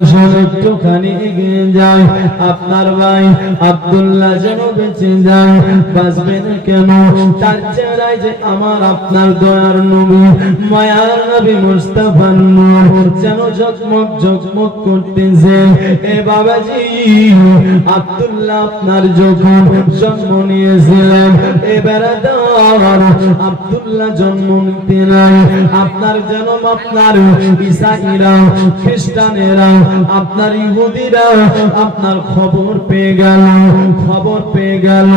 একটুখানি এগিয়ে যায়, আপনার ভাই আব্দুল্লাহ যেন বেঁচে যায়। বাঁচবে না কেন? তার চেহারায় যে আমার আপনার দয়ার নবী, মায়ার নবী মুস্তাফার নূর যেন ঝকমক ঝকমক করতেছে। এ বাবাজি, আব্দুল্লাহ আপনার যখন জন্ম নিয়েছিলেন, এ বেড়াদার আব্দুল্লাহ জন্ম নিতে নাই। আপনার জন্ম আপনার ঈসাইরা, খ্রিস্টানেরা, আপনার ইহুদিরা আপনার খবর পেয়ে গেল, খবর পেয়ে গেল।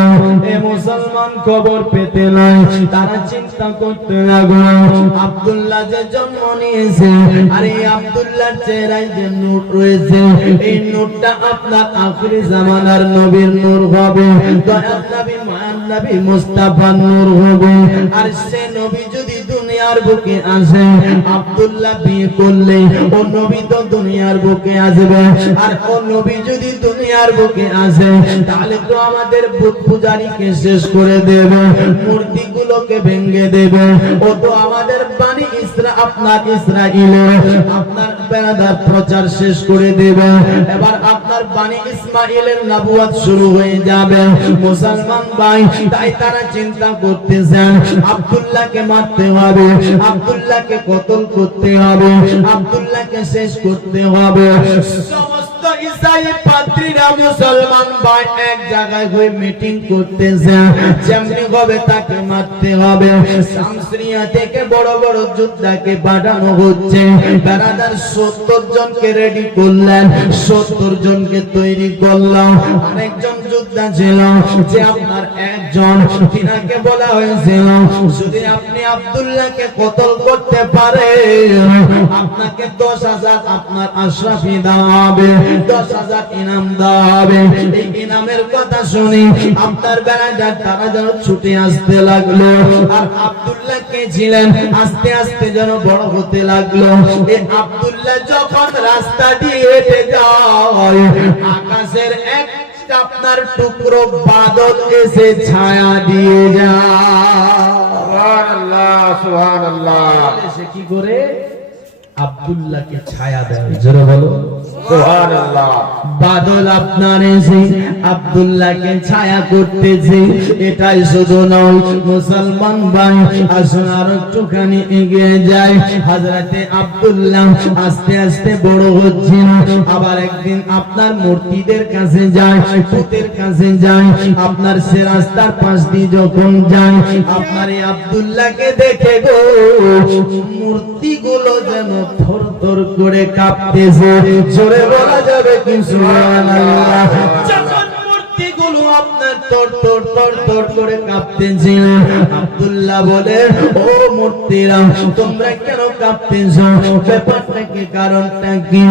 এ মুসলমান খবর পেতে নাই, তারা চিন্তা করতে লাগলো আব্দুল্লাহ যে জন্ম নিয়েছে, আর এই আব্দুল্লাহর চেহারায় যে নূর রয়েছে, এই নূরটা আপনার আখিরি জামানার নবীর নূর হবে, দয়ার নবী মায়ার নবী মুস্তাফার নূর হবে। আর সে নবী যদি দুনিয়ার বুকে আসে, আব্দুল্লাহ বিয়ে করলে ও নবী তো দুনিয়ার বুকে আসবে। আর ও নবী যদি দুনিয়ার বুকে আসে, তাহলে তো আমাদের বুত পূজারীকে শেষ করে দেবে, মূর্তিগুলোকে ভেঙে দেবে। ও তো আমাদের বানি আপনার ইসরাইলের আপনার বেরাদার প্রচার শেষ করে দেবে। এবার আপনার বানি ইসমাইলের নবুয়ত শুরু হয়ে যাবে। মুসলমান ভাই, তাই তারা চিন্তা করতেছেন আব্দুল্লাহকে মারতে হবে, আব্দুল্লাহকে কতল করতে হবে, আব্দুল্লাহকে শেষ করতে হবে। সমস্ত ইসাই পাদ্রীরা মুসলমান ভাই এক জায়গায় হয়ে মিটিং করতেছে, যেমনি হবে তাকে মারতে হবে। শামসিয়া থেকে বড় বড় যোদ্ধাকে পাঠানো হচ্ছে। বেরাদার 70 জনকে রেডি করলেন, 70 জনকে তৈরি করলাম। আরেকজন যোদ্ধা ছিল যে আপনার একজন, তিনাকে বলা হয়েছিল যদি আপনি আব্দুল্লাহকে কতল করতে পারেন, আপনাকে 10,000 আপনার আশরাফি দেওয়া হবে, 10,000 ইনাম দেওয়া হবে। এই ইনামের কথা শুনি আপনার বেড়াদার তারা যেন ছুটে আসতে লাগলো। আর আব্দুল্লাহ কে ছিলেন আস্তে আস্তে যেন বড় হতে লাগলো। এই আব্দুল্লাহ যখন রাস্তা দিয়ে হেঁটে যায়, আকাশের এক আপনার টুকরো বাদল এসে ছায়া দিয়ে যায়। সুবহানাল্লাহ, সুবহানাল্লাহ। এসে কি করে আব্দুল্লাহকে ছায়া দেয়, জোরে বলো সুবহানাল্লাহ। বাদল আপনার এসে আব্দুল্লাহকে ছায়া করতেছে। এটাই শুধু নয় মুসলমান ভাই, আসুন আর একটুখানি এগিয়ে যায়। হযরতে আব্দুল্লাহ আস্তে আস্তে বড় হচ্ছেন। আবার একদিন আপনার মূর্তিদের কাছে যায়, পুতের কাছে যায়। আপনার সে রাস্তার পাশ দিয়ে যখন যায়, আপনার এই আব্দুল্লাহকে দেখে গো মূর্তিগুলো যেন থর থর করে কাঁপতেছে। জোরে বলা যাবে কি সুবহানাল্লাহ। যখন মূর্তিগুলো আপনার থর থর থর থর করে কাঁপতেছে, আব্দুল্লাহ বলে ও মূর্তিরা তোমরা কেন কাঁপতেছো? ব্যাপারটা কি, কারণটা কি?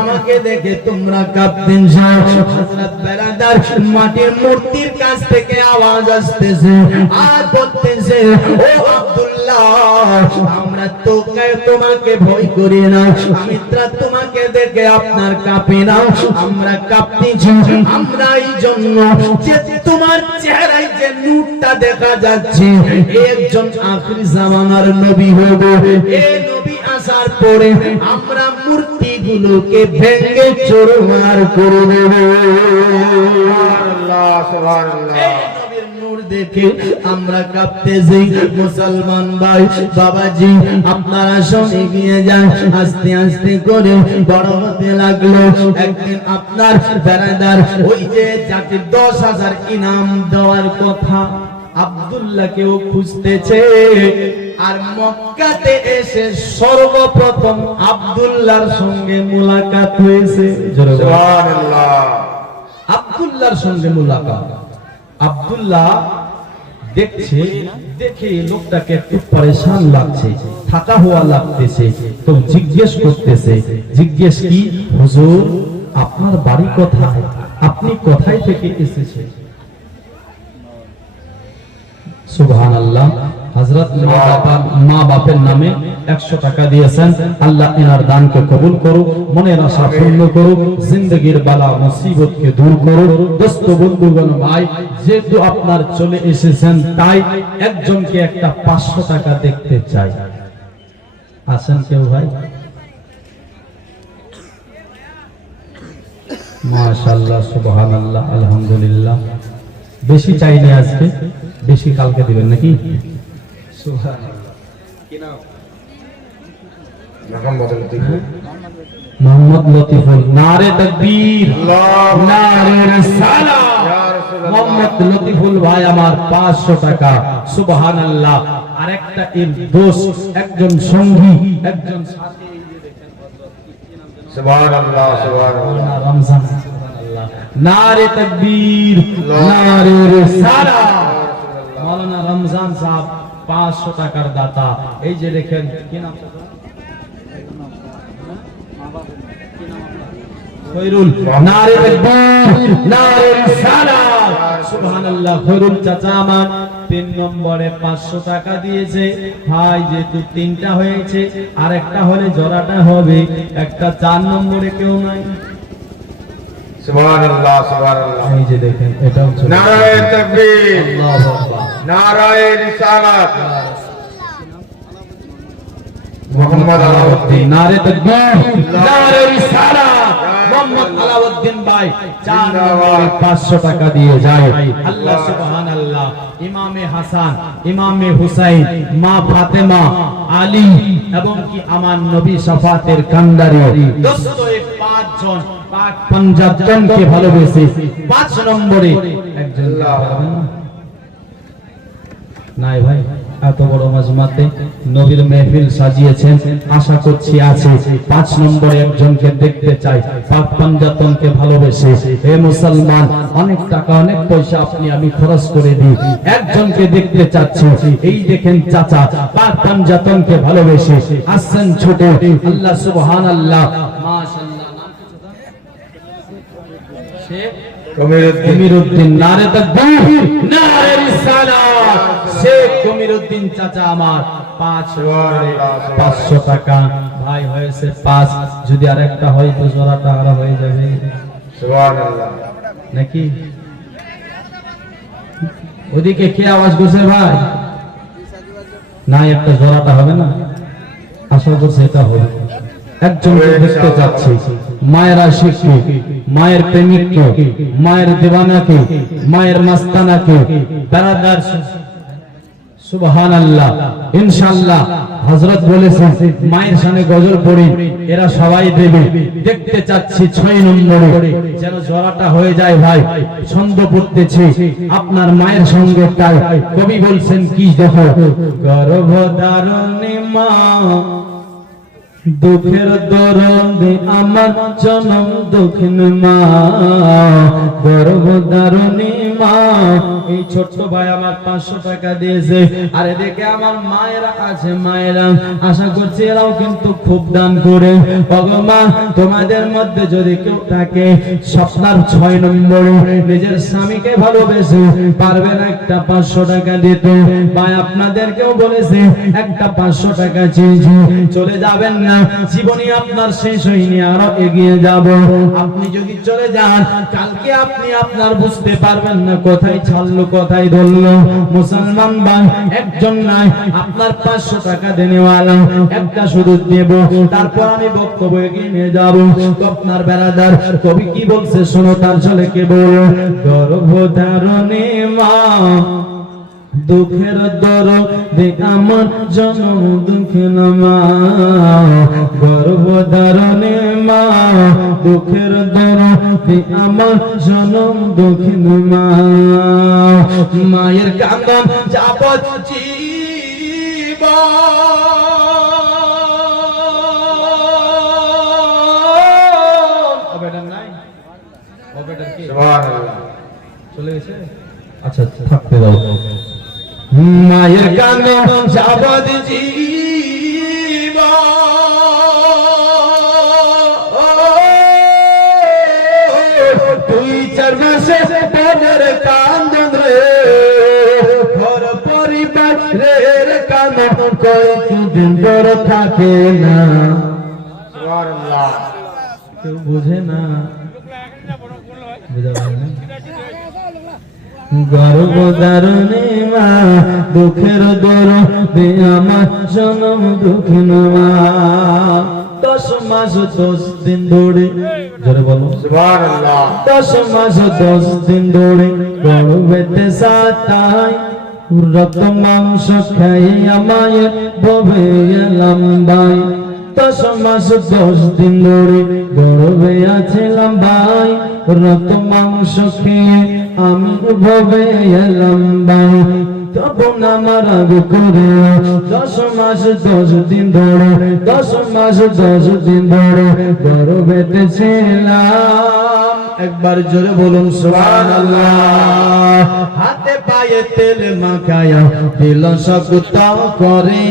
আমাকে দেখে তোমরা কাঁপতেছো। হযরত বেরাদার মাটির মূর্তির কাছ থেকে আওয়াজ আসতেছে আর বলতেছে ও আব্দুল্লাহ, আমরা তো তোমাকে ভয় করি না, আমি তোমাকে দেখে আপনার কাঁপি না, আমরা কাঁপতেছি আমরা এই জন্য যে তোমার চেহারায় যে নূরটা দেখা যাচ্ছে, একজন আখিরি জামানার নবী হবে। এই নবী আসার পরে আমরা মূর্তিগুলোকে ভেঙে চুরমার করে দেব। সুবহানাল্লাহ, সুবহানাল্লাহ। দেখে আমরা কাঁপতেছি। মুসলমান ভাই বাবাজি, আপনারা সঙ্গে গিয়ে যান, আস্তে আস্তে করে বড় হতে লাগলো। একদিন আপনার বেরাদার ওই যে যাকে 10,000 ইনাম দেওয়ার কথা, আব্দুল্লাহকেও খুঁজতেছে। আর মক্কাতে এসে সর্বপ্রথম আব্দুল্লাহর সঙ্গে মুলাকাত হয়েছে। সুবহানাল্লাহ। আব্দুল্লাহর সঙ্গে মুলাকাত। আব্দুল্লাহ দেখছে, দেখে লোকটাকে একটু পরেশান লাগছে, থাকা হওয়া লাগতেছে। তো জিজ্ঞেস করতেছে, জিজ্ঞেস কি হুজুর আপনার বাড়ি কোথায়, আপনি কোথায় থেকে এসেছেন? সুবহানাল্লাহ। হযরত মা বাপের নামে 100 টাকা দিয়েছেন। আল্লাহ এনার দানকে কবুল করুক, মনের আশা পূর্ণ করুক, জিন্দেগীর বালা মুসিবতকে দূর করুক। দোস্ত বন্ধুগণ ভাই, যেহেতু আপনার চলে এসেছেন, তাই একজনকে একটা 500 টাকা দেখতে চাই। আছেন কেউ ভাই? মাশাআল্লাহ, সুবহানাল্লাহ, আলহামদুলিল্লাহ। বেশি চাইলে আজকে, বেশি কালকে দিবেন নাকি? সুবহানাল্লাহ। কি নাম? মোহাম্মদ লতিফুল। মোহাম্মদ লতিফুল। নারে তাকবীর, আল্লাহু নারে রিসালাত। ইয়া রাসূলুল্লাহ। মোহাম্মদ লতিফুল ভাই আমার 500 টাকা। সুবহানাল্লাহ। আরেকটা এর দোস্ত, একজন সঙ্গী, একজন সাথী, এই যে দেখেন সুবহানাল্লাহ সুবহানাল্লাহ। রমজান। সুবহানাল্লাহ। নারে তাকবীর, নারে রিসালাত। মাওলানা রমজান সাহেব 500 টাকার দাতা। এই যে দেখেন, কি নাম? খৈরুল। নারে তাকবীর, নারে রিসালাত। সুবহানাল্লাহ। খৈরুল চাচা আমার 3 নম্বরে 500 টাকা দিয়েছে। ভাই যেহেতু 3টা হয়েছে, আর একটা হলে জোড়াটা হবে। একটা 4 নম্বরে কেউ নাই। সুবহানাল্লাহ সুবহানাল্লাহ। এই যে দেখেন, এটাও চলে। নারায়ে তাকবীর, আল্লাহু আকবার। নারায়ে রিসালাত। মোহাম্মদ আলাউদ্দিন। নারে তাকবীর, নারে রিসালাত। মোহাম্মদ আলাউদ্দিন ভাই 4 নম্বরে 500 টাকা দিয়ে যায়। আল্লাহ সুবহানাল্লাহ। ইমামে হাসান, ইমামে হুসাইন, মা ফাতেমা, আলী এবং কি আমার নবী শাফাতের কান্ডারি দোস্ত, এই 5 জন পাক পাঞ্জাব জনকে ভালোবেসে 5 নম্বরে একজন নাই ভাই। এত বড় মাজমাতে নবীর মেহফিল সাজিয়েছেন, আশা করছি আছে। 5 নম্বরে একজনকে দেখতে চাই, পাক পাঞ্জাতনকে ভালোবেসে। হে মুসলমান, অনেক টাকা অনেক পয়সা আপনি আমি খরচ করে দিই, একজনকে দেখতে চাচ্ছি। এই দেখেন চাচা, পাক পাঞ্জাতনকে ভালোবেসে আসছেন ছোট। আল্লাহ সুবহানাল্লাহ, মাশাআল্লাহ। নাম কি চাচা? শেখ কমিরউদ্দিন। নারে তাকবীর, নারে রিসালাত। শেখ কমিরউদ্দিন চাচা আমার 500 টাকা। ভাই হয়েছে 5, যদি আরেকটা হয় তো জোড়াটা আর হয়ে যাবে সুবহানাল্লাহ নাকি? ওদিকে কে আওয়াজ করছে ভাই? না, একটা জোড়াটা হবে না? আশা করছে এটা হবে। একজনকে দেখতে যাচ্ছি, মায়ের আশিককে, মায়ের প্রেমিককে, মায়ের দিওয়ানাকে, মায়ের মাস্তানাকে, বেরাদার। সুবহানাল্লাহ। ইনশাআল্লাহ হযরত বলেছেন মায়ের সামনে গজল পড়ি, এরা সবাই দেবে। দেখতে চাচ্ছি 6 নম্বরে, যেন জোড়াটা হয়ে যায়। ভাই ছন্দ পড়তেছে আপনার মায়ের সঙ্গে, তাই কবি বলছেন কি দেখো, গর্ভধারণী মা দুঃখের দরদে আমার জনম দক্ষিণ মা, গর্ভধারণী মা। এই ছোট্ট ভাই আমার 500 টাকা দিয়েছে। আর এদিকে আমার মায়েরা আছে, মায়েরা আশা করছি এরাও কিন্তু খুব দান করে। ভগবান, তোমাদের মধ্যে যদি কেউ থাকে স্বপ্নার 6 নম্বরে নিজের স্বামীকে ভালোবেসে পারবেন একটা 500 টাকা দিতে। ভাই আপনাদেরকেও বলেছে একটা 500 টাকা চেয়েছি, চলে যাবেন না। জীবনে আপনার শেষ হয়নি, আরো এগিয়ে যাব। আপনি যদি চলে যান, কালকে আপনি আপনার বুঝতে পারবেন না কোথায় ছাড়লো কোথায় ধরলো। মুসলমান ভাই একজন নাই, আপনার 500 টাকা দেনেওয়ালা একটা শুধু দেব, তারপর আমি বক্তব্য এগিয়ে নিয়ে যাব। আপনার বেরাদার কবি কি বলছে শোনো, তার চলে কে বল, গর্ভধারণী মা দুঃখের দরদে আমার জনম দুঃখিন মা, গর্ভধারণী মা দুঃখের দরদে আমার জনম দুঃখিন মা। মায়ের কান্দন যাবজ্জীবন সুবহানাল্লাহ। চলে গেছে? আচ্ছা থাকতে দাও। মায়ের কান্দন যাবজ্জীবন, 2-4 মাসে পরের কান্দন রে, ঘর পরিবারের কান্দন কয়েকদিন পর থাকে না। সুবহানাল্লাহ। কেউ বুঝে না, বুঝা যায় না। গর্ভধারণী মা দুঃখের দরদে আমার জনম দুঃখিন মা। 10 10 মাস 10 দিন ধরে, জোরে বলো সুবহানাল্লাহ 10 মাস 10 দিন ধরে গর্ভেতে সাতাই রক্ত মাংস খাইয়া মায়ের ভবে এলাম ভাই। 10 মাস 10 দিন ধরে গর্ভে আছিলাম ভাই, রক্ত মাংস খেয়ে আমি ভবে এলাম ভাই। তবু না মারা করে 10 মাস 10 দিন ধরে, 10 মাস 10 দিন ধরে গর্ভেতে ছিলাম। একবার জোরে বলুন সুবহানাল্লাহ। হাতে পায়ে তেল মাখায়া দিল শক্ত করে,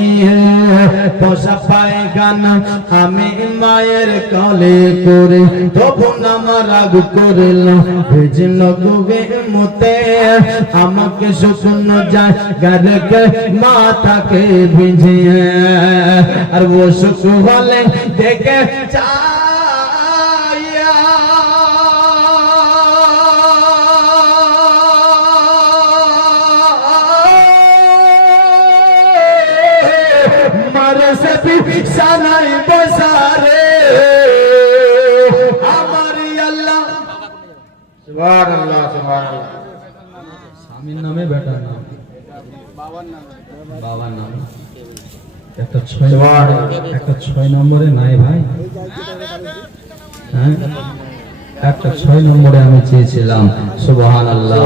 পোষা পায়খানা আমি মায়ের কলে করে, তবু না মারা করিল ভেজিল গুগে মুতে আমাকে শুকনো যায় গাড়কে মাথাকে ভিজিয়ে, আর ও সুখ বলে দেখে চাইয়া মারে সে বিছানায় বসারে আমার আল্লাহ। সুবহানাল্লাহ সুবহানাল্লাহ স্বামীর নামে বেটার নাম, বাবার নাম একটা 6 নম্বরে নাই ভাই, হ্যাঁ একটা 6 নম্বরে আমি চেয়েছিলাম। সুবহানাল্লাহ।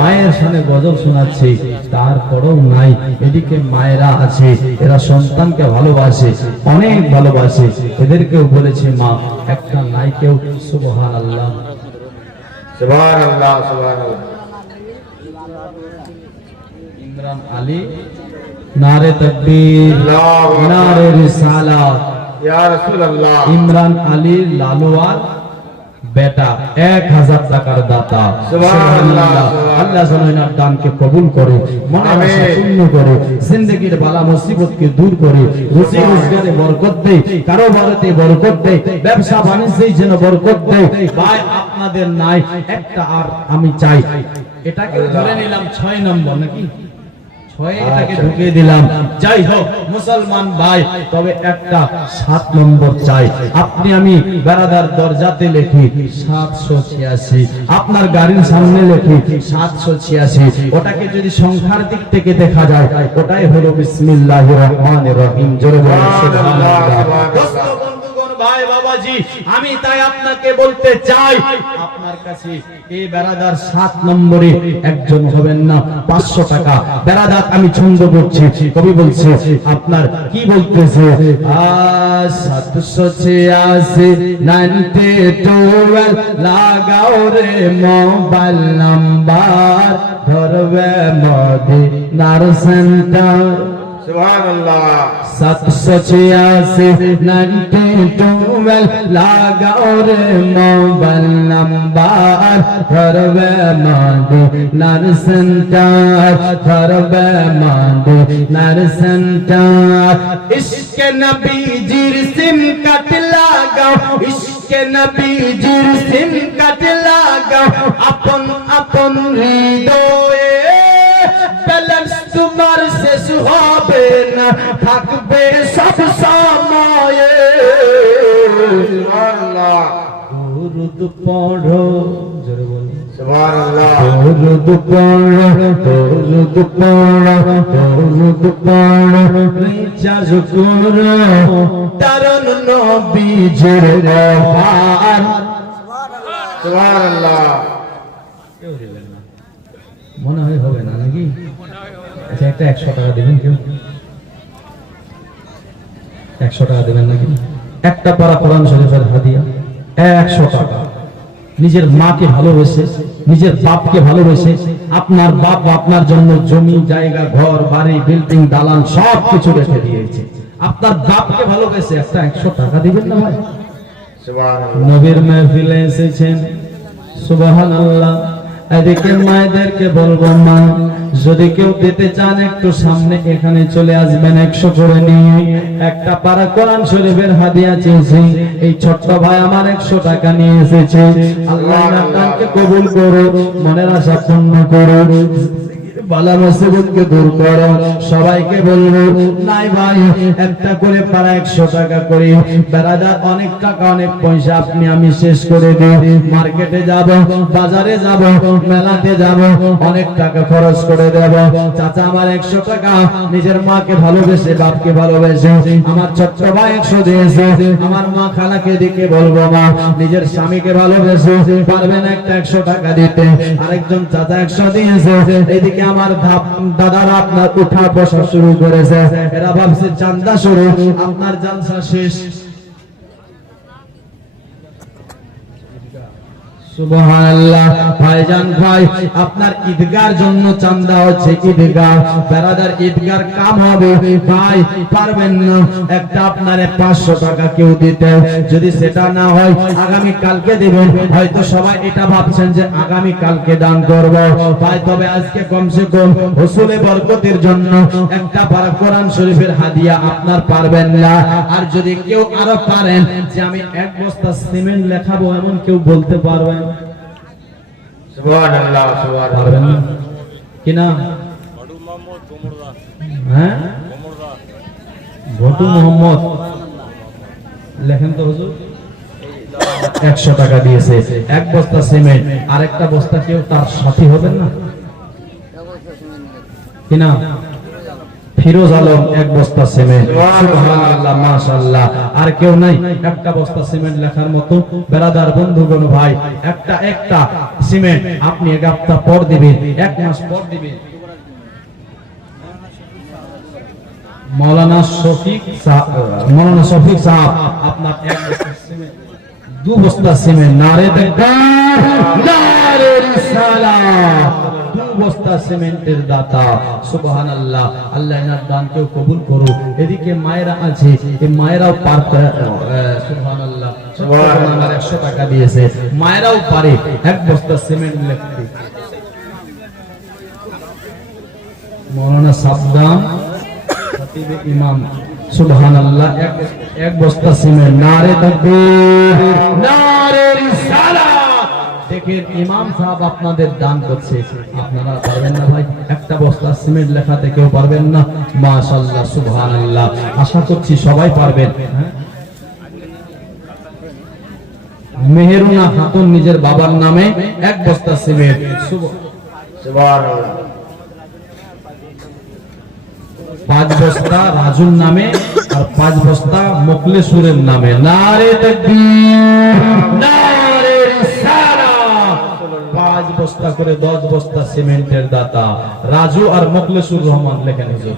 মায়ের সামনে গজল শোনাচ্ছি তারপরেও নাই। এদিকে মায়েরা আছে, এরা সন্তানকে ভালোবাসে, অনেক ভালোবাসে, এদেরকেও বলেছে মা, একটা নাই কেউ। সুবহানাল্লাহ সুবহানাল্লাহ সুবহানাল্লাহ ইমরান আলী, নারে তাকবীর, নারে রিসালাত। ইয়া রাসূলুল্লাহ ইমরান আলী লালুয়ার বেটা, 1000 টাকার দাতা। সুবহানাল্লাহ। আল্লাহ যেন এনার দানকে কবুল করে, মনের আশা পূর্ণ করে, জিন্দেগীর বালা মুসিবতকে দূর করে, রুজি রোজগারে বরকত দেয়, কারোবারেতে বরকত দেয়, ব্যবসা বাণিজ্যে যেন বরকত দেয়। ভাই আপনাদের নাই একটা, আর আমি চাই এটাকে ধরে নিলাম 6 নম্বর নাকি, 6 এটাকে ঢুকিয়ে দিলাম। যাই হোক মুসলমান ভাই, তবে একটা 7 নম্বর চাই। আপনি আমি বেরাদার দরজাতে লিখি 786, আপনার গাড়ির সামনে লিখি 786, ওটাকে যদি সংখ্যার দিক থেকে দেখা যায় ওটাই হলো বিসমিল্লাহির রহমানির রহিম। জোরে বলুন সুবহানাল্লাহ। দোস্ত বন্ধুগণ ভাই বাবাজি, আমি তাই আপনাকে বলতে চাই, আপনার কাছে এই বেরাদার 7 নম্বরে একজন হবেন না, 500 টাকা বেরাদার। আমি ছন্দ করছি, কবি বলছে আপনার কি বলতেছে, 786 92 লাগাও রে মোবাইল নাম্বার, ধরবে মদিনার সেন্টার। সুবহানাল্লাহ 786 92 লাগাও রে মোবাইল নাম্বার, ধরবে মদিনার সেন্টার, ধরবে মদিনার সেন্টার। ইশকে নবীজির সিম কাট লাগাও, ইশকে নবীজির সিম কাট লাগাও, আপন আপন হৃদয়ে ব্যালেন্স তোমার শেষ হবে না, থাকবে সব সময়ে। সুবহানাল্লাহ দুরূদ পড়ো, জোরে বলো সুবহানাল্লাহ দুরূদ পড়ো, দুরূদ পড়ো, দুরূদ পড়ো, রিচার্জ করো তারন নবীজির রহমান। সুবহানাল্লাহ কেউ দিবেন না, মনে হয় হবে না নাকি? আচ্ছা একটা 100 টাকা দেবেন কেউ? 100 টাকা দেবেন নাকি? একটা পারা কোরআন শরীফের হাদিয়া 100 টাকা। নিজের মাকে ভালোবেসে, নিজের বাপকে ভালোবেসে, আপনার বাপ আপনার জন্য জমি জায়গা ঘর বাড়ি বিল্ডিং দালান সব কিছু রেখে দিয়েছে, আপনার বাপকে ভালোবেসে একটা 100 টাকা দিবেন না ভাই? সুবহানাল্লাহ নবীর মাহফিলে এসেছেন, সুবহানাল্লাহ। এদিকে মায়েদেরকে বলবো, মা যদি কেউ দিতে চান একটু সামনে এখানে চলে আসবেন, 100 করে নিয়ে একটা পারা কোরআন শরীফের হাদিয়া চেয়েছি। এই ছোট্ট ভাই আমার 100 টাকা নিয়ে এসেছে। আল্লাহ আপনাকে কবুল করো, মনের আশা পূর্ণ করো, বালা মুসিবতকে দূর করো। সবাইকে বলবো নাই ভাই একটা করে পারা 100 টাকা করে বেড়াদার অনেক টাকা অনেক পয়সা আপনি আমি শেষ করে দিই। মার্কেটে যাব, বাজারে যাব, মেলাতে যাব, অনেক টাকা খরচ করে দেব। চাচা আমার 100 টাকা নিজের মাকে ভালোবেসে বাপকে ভালোবেসে আমার ছোট্ট ভাই 100 দিয়েছে। আমার মা খালাকে দিকে বলবো মা নিজের স্বামীকে ভালোবেসে পারবেন একটা 100 টাকা দিতে। আরেকজন চাচা 100 দিয়েছে। এদিকে আমার দাদারা আপনার উঠা বসা শুরু করেছে। এরা ভাবছে চান্দা শুরু, আপনার জালসা শেষ। সুবহানাল্লাহ। ভাইজান ভাই আপনার ঈদগার জন্য চান্দা হচ্ছে ঈদগাহ বেরাদার ঈদগার কাম হবে ভাই পারবেন না একটা আপনারে 500 টাকা কেউ দিতে। যদি সেটা না হয় আগামী কালকে দিবেন। হয়তো সবাই এটা ভাবছেন যে আগামী কালকে দান করব ভাই, তবে আজকে কমসে কম হুসুলে বরকতের জন্য একটা পারা কোরআন শরীফের হাদিয়া আপনার পারবেন না। আর যদি কেউ আরো পারেন যে আমি 1 বস্তা সিমেন্ট লেখাবো এমন কেউ বলতে পারবেন সুবহানাল্লাহ সুবহানাল্লাহ পারবেন না কি না? হ্যাঁ ভটু মোহাম্মদ লেখেন তো হুজুর। 100 টাকা দিয়েছে 1 বস্তা সিমেন্ট। আরেকটা বস্তা কেউ তার সাথী হবেন না কি না? ফিরোজ আলম 1 বস্তা সিমেন্ট। সুবহানাল্লাহ মাশাআল্লাহ। আর কেউ নাই একটা বস্তা সিমেন্ট লেখার মতো? বেরাদার বন্ধুগণ ভাই একটা সিমেন্ট আপনি 1 সপ্তাহ পর দিবেন, 1 মাস পর দিবেন। মৌলানা শফিক সাহেব আপনার 1 বস্তা সিমেন্ট 2 বস্তা সিমেন্ট নারে তাকবীর নারে রিসালাত 2 বস্তা সিমেন্টের দাতা। সুবহানাল্লাহ। আল্লাহ এনার দানকে কবুল করুক। এদিকে মায়েরা আছে, এই মায়েরাও পার সুবহানাল্লাহ সুবহানাল্লাহ 100 টাকা দিয়েছে। মায়েরাও পারে 1 বস্তা সিমেন্ট লিখতে। মাওলানা সাদ্দাম খতিব ইমাম সুবহানাল্লাহ 1 বস্তা সিমেন্ট নারে তাকবীর নারে রিসালাত। দেখেন ইমাম সাহেব আপনাদের দান করছে, আপনারা পারবেন না ভাই? একটা বস্তা সিমেন্ট লেখাতে কেউ পারবেন না? মাশাআল্লাহ সুবহানাল্লাহ। আশা করছি সবাই পারবেন। মেহেরুনা খাতুন নিজের বাবার নামে 1 বস্তা সিমেন্ট। সুবহানাল্লাহ। 5 বস্তা রাজুর নামে আর 5 বস্তা মোকলেসুরের নামে। নারে তাকবীর নারে রিসালাত। 5 বস্তা করে 10 বস্তা সিমেন্টের দাতা রাজু আর মোকলেসুর রহমান লেখেন হুজুর।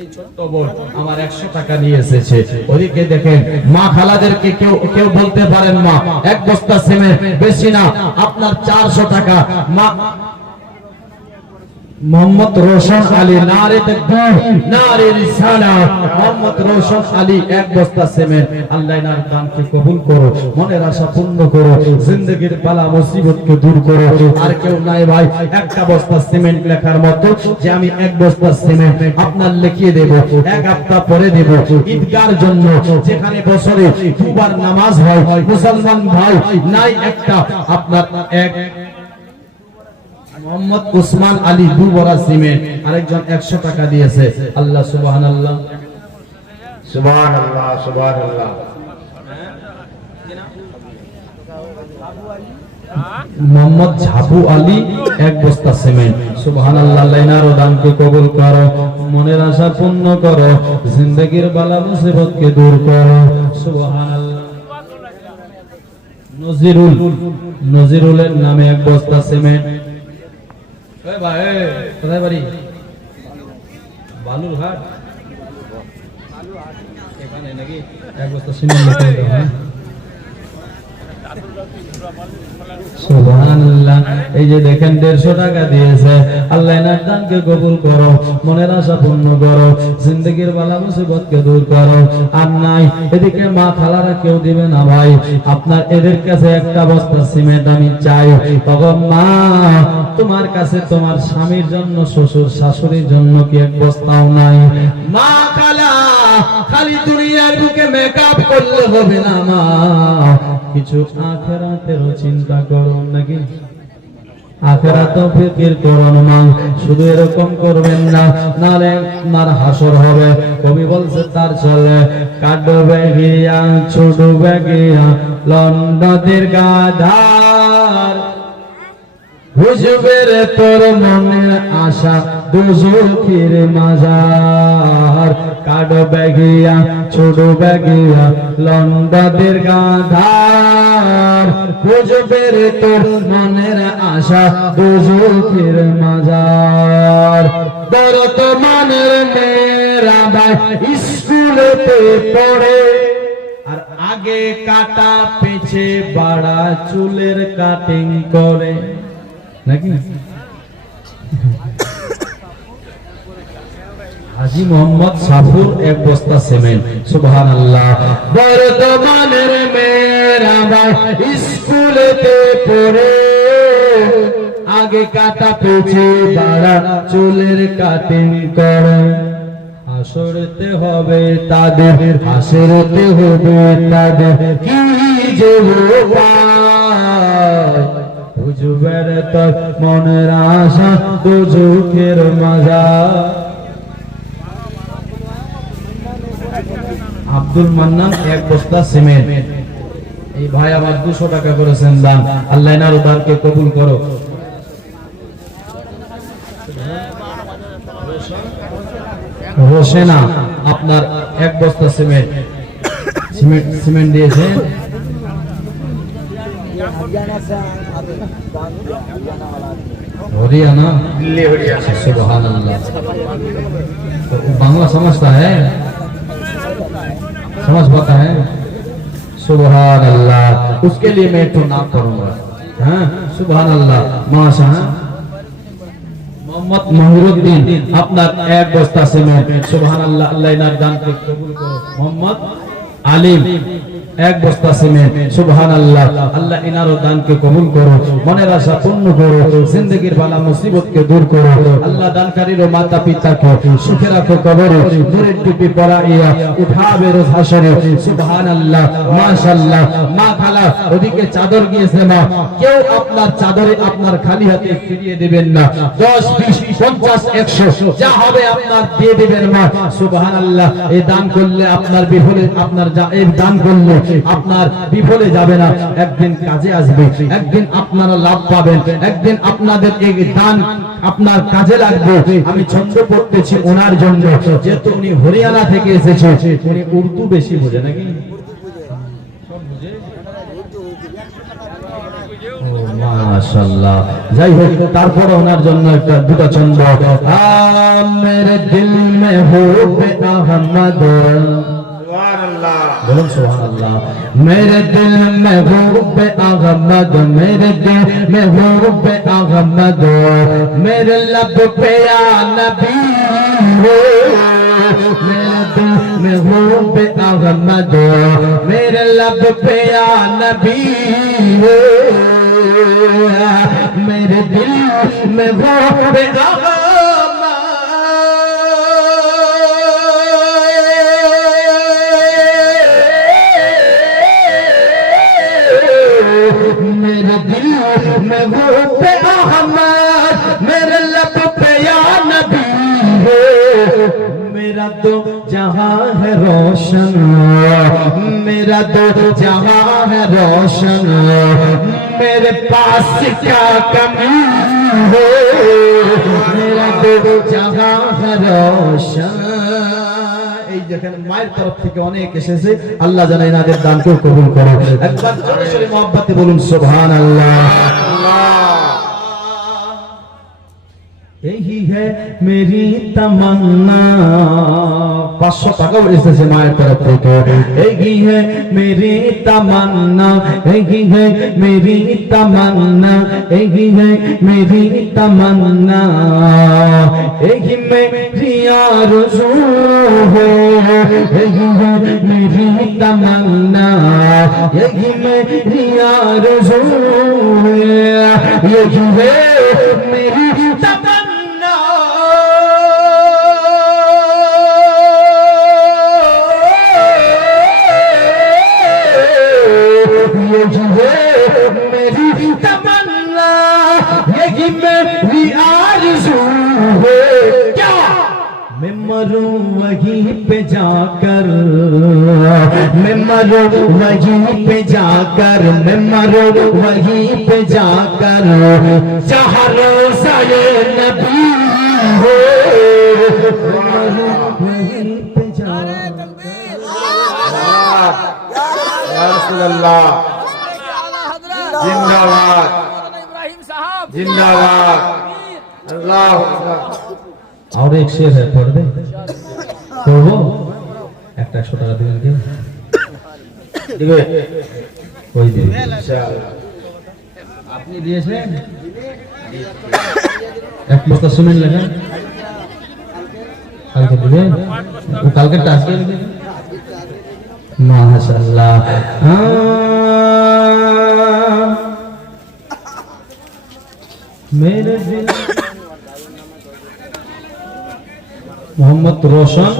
এই ছোট্ট বোন আমার 100 টাকা নিয়ে এসেছে। ওদিকে দেখেন মা খালাদেরকে কেউ বলতে পারেন মা 1 বস্তা সিমেন্ট বেশি না আপনার 400 টাকা। মা মোহাম্মদ রোশন আলী নারে তাকবীর নারে রিসালাত। মোহাম্মদ রোশন আলী 1 বস্তা সিমেন্ট। আল্লাহ এনার দানকে কবুল করো, মনের আশা পূর্ণ করো, জিন্দেগীর বালা মুসিবতকে দূর করো। আর কেউ নাই ভাই 1 বস্তা সিমেন্ট লেখার মতো যে আমি 1 বস্তা সিমেন্ট আপনার লিখিয়ে দেব, 1 সপ্তাহ পরে দেব ঈদগার জন্য। যেখানে বছরে 2 বার নামাজ হয় মুসলমান ভাই নাই একটা আপনার 1 মোহাম্মদ উসমান আলী 2 বড়া সিমেন্ট। আরেকজন 100 টাকা দিয়েছে। আল্লাহ সুবহানাল্লাহ সুবহানাল্লাহ সুবহানাল্লাহ। মোহাম্মদ ঝাবু আলী 1 বস্তা সিমেন্ট। সুবহানাল্লাহ। লাইনারও দানকে কবুল করো, মনের আশা পূর্ণ করো, জিন্দেগীর বালা মুসিবতকে দূর করো। সুবহানাল্লাহ। নজিরুলের নামে 1 বস্তা সিমেন্ট। ভাই কোথায় বাড়ি? বালুরঘাট এখানে নাকি? 1 বস্তা সিমেন্ট লিখে দাও। সুবহানাল্লাহ। এই যে দেখেন 150 টাকা দিয়েছে। আল্লাহ এনার দানকে কবুল করো, মনের আশা পূর্ণ করো, জিন্দেগীর বালা মুসিবতকে দূর করো। আর নাই এদিকে মা খালারা কেউ দিবে না ভাই, আপনার এদের কাছে 1 বস্তা সিমেন্ট আমি চাই। তখন মা তোমার কাছে তোমার স্বামীর জন্য, শ্বশুর শাশুড়ির জন্য কি 1 বস্তাও নাই? মা খালা খালি দুনিয়ার বুকে মেকআপ করলে হবে না মা, কিছু আখিরাতেরও চিন্তা করো নাকি? আখিরাত ফিকির করুন মা, শুধু এরকম করবেন না, নালে আপনার হাসর হবে। কবি বলছে তার চলে কাটবে গিয়া ছুটবে গিয়া লন্ডনের গাধার, বুঝবে রে তোর মনের আশা দুজখের মাজার। কাটবে গিয়া ছুটবে গিয়া লন্ডনের গাধার, বুঝবে রে তোর মনের আশা দুজখের মাজার। বর্তমানের মেয়েরা ভাই স্কুলেতে পড়ে, আর আগে কাটা পেছে বাড়া চুলের কাটিং করে নাকি? হাজী মোহাম্মদ সাফুর এক বস্তা সিমেন্ট, সুবহানাল্লাহ। বর্তমানের মেয়েরা ভাই স্কুলেতে পড়ে, আগে কাটা পেছে বাড়া চুলের কাটিং করে। হাসরতে হবে তাদের, হাসরতে হবে তাদের, কি যে উপায়, বুঝবে রে তোর মনের আশা দুজখের মাজার। আব্দুল মান্নান এক বস্তা সিমেন্ট, এই ভাই আবার 200 টাকা করেছেন দান, আল্লাহ এনার দানকে কবুল করো। হোসেনা আপনার এক বস্তা সিমেন্ট সিমেন্ট দিয়েছেন। हरियाणा, दिल्ली हरियाणा। सुभान अल्लाह। तो बांग्ला समझता है, समझ पाता है? सुभान अल्लाह। उसके लिए मैं तो नाम करूंगा, हाँ सुभान अल्लाह। माशा मोहम्मद महिरुद्दीन আপনার এক বস্তা সিমেন্ট, সুবহানাল্লাহ, আল্লাহ ইনার দানকে কবুল করো। মোহাম্মদ আলিম এক বস্তা সিমেন্ট, সুবহানাল্লাহ, আল্লাহ ইনার দানকে কবুল করো, মনের আশা পূর্ণ করো, জিন্দেগীর বালা মুসিবতকে দূর করো। আল্লাহ দানকারীর মাতা পিতাকে সুখে রাখো, কবরে নূরের টুপি পরাইয়া উঠাবে রোজ হাসরে। সুবহানাল্লাহ, মাশাআল্লাহ। মা খালা ওদিকে চাদর গিয়েছে মা, কেউ আপনার চাদরে আপনার খালি হাতে ফিরিয়ে দিবেন না। 10 20 50 100 যা হবে আপনার দিয়ে দিবেন মা। সুবহানাল্লাহ। এই দান করলে আপনার বিফলে, আপনার যা এই দান করলে আপনার বিফলে যাবে না, একদিন কাজে আসবে, একদিন আপনারা লাভ পাবেন, একদিন আপনাদের এই দান আপনার কাজে লাগবে। আমি ছন্দ পড়তেছি ওনার জন্য, যেহেতু উনি হরিয়ানা থেকে এসেছে, উনি উর্দু বেশি বোঝে নাকি? মাশাআল্লাহ। যাই হোক, তারপরে ওনার জন্য একটা দুটো ছন্দ। মেরে দিল মে হুবে আহমদ, बोलो सुभान अल्लाह। मेरे दिल में हुब्बे अहमद, मेरे दिल में हुब्बे अहमद, मेरे लब पे या नबी हो, मेरे दिल में हुब्बे अहमद, मेरे लब पे या नबी हो, मेरे दिल में हुब्बे अहमद, मेरे दिल में हुब्बे अहमद, मेरे लब पे या नबी हो, मेरा तो जहां है रोशन, मेरा तो जहां है रोशन, मेरे पास क्या कमी हो, मेरा तो जहां है रोशन। এই দেখেন মায়ের তরফ থেকে অনেক এসেছে, আল্লাহ জানে এনাদের দানকে কবুল করো। একবার জোরে সোরে মহব্বতে বলুন সুবহানাল্লাহ। यही है मेरी तमन्ना, 500 টাকাও এসেছে মায়ের তরফ থেকে। यही है मेरी तमन्ना, यही है मेरी तमन्ना, यही है मेरी तमन्ना, यही मेरी आरज़ू है, यही है मेरी तमन्ना, यही मेरी आरज़ू है, यही है मेरी तमन्ना। मेरी तमन्ना अल्लाह यही मेरी आरज़ू है क्या मैं मरूं वहीं पे जाकर मैं मरूं वहीं पे जाकर मैं मरूं वहीं पे जाकर जहाँ रोज़ाए नबी हो मैं मरूं वहीं पे जाकर या रसूल अल्लाह जिंदाबाद जिंदाबाद अल्लाह और एक शेर है पढ़ दे পড়বো একটা 100 টাকা দিবেন কি দিবে ওই দিন ইনশাআল্লাহ আপনি দিয়েছেন এক বস্তা সিমেন্ট লাগা কালকে দিবেন ও কালকে টাস্ক দিবেন মাশাআল্লাহ मेरे दिल मोहम्मद रोशन